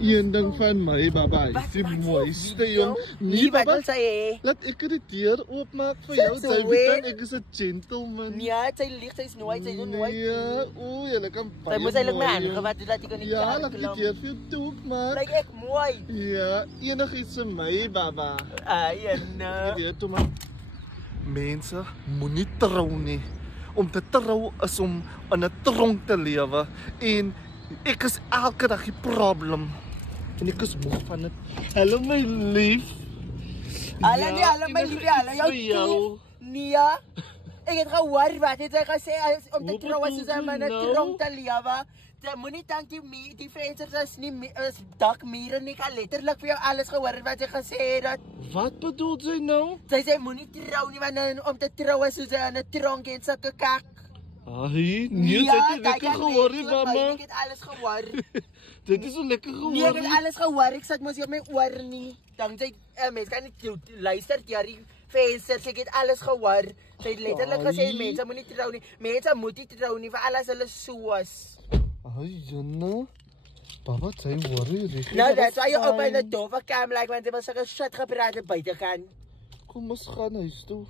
Een ding van my, baba. Is die mooiste, jong. Nee, baba. Laat ek die deur oopmaak vir jou. Sy weet ek is 'n gentleman. Nee, sy lieg, sy is nooit, sy doen nooit. Ja, o, jy kan Sy moet eintlik my aangewat het dat ek nie ja, laat die deur vir jou toe oopmaak. Lyk ek mooi. Ja, enigiets vir my, baba. Nee. Jy weet toe maar. Mense moenie trou nie. Om te trou is om in 'n tronk te lewe en ek is elke dag die probleem. En ek is moeg van dit. Hallo my lief. Hallo my lief, hallo jou. Nee. Ek het gehoor wat het sy gesê om te trou is om in 'n tronk te lewe. Jy moenie dink die vensters is nie is dakmure nie. Ek het letterlik vir jou alles gehoor wat sy gesê het. Wat bedoel jy nou? Sy sê moenie trou nie want om te trou is soos in 'n tronk en sulke kak. Ai, nee, dit het lekker gehoor, mama. Ek het alles gehoor. Dit is so lekker gehoor. Nee, ek het alles gehoor. Ek sit mos hier op my oor nie. Dan sê mense kan nie luister deur die vensters. Ek het alles gehoor. Sy het letterlik gesê mense moenie trou nie. Mense moet nie trou nie vir alles hulle soos. Ai, Janna. Papa, sy worry reg. Nou, that's why you open the door for Cam like want jy mos sulke shit gepraat het buite gaan. Kom ons gaan huis toe.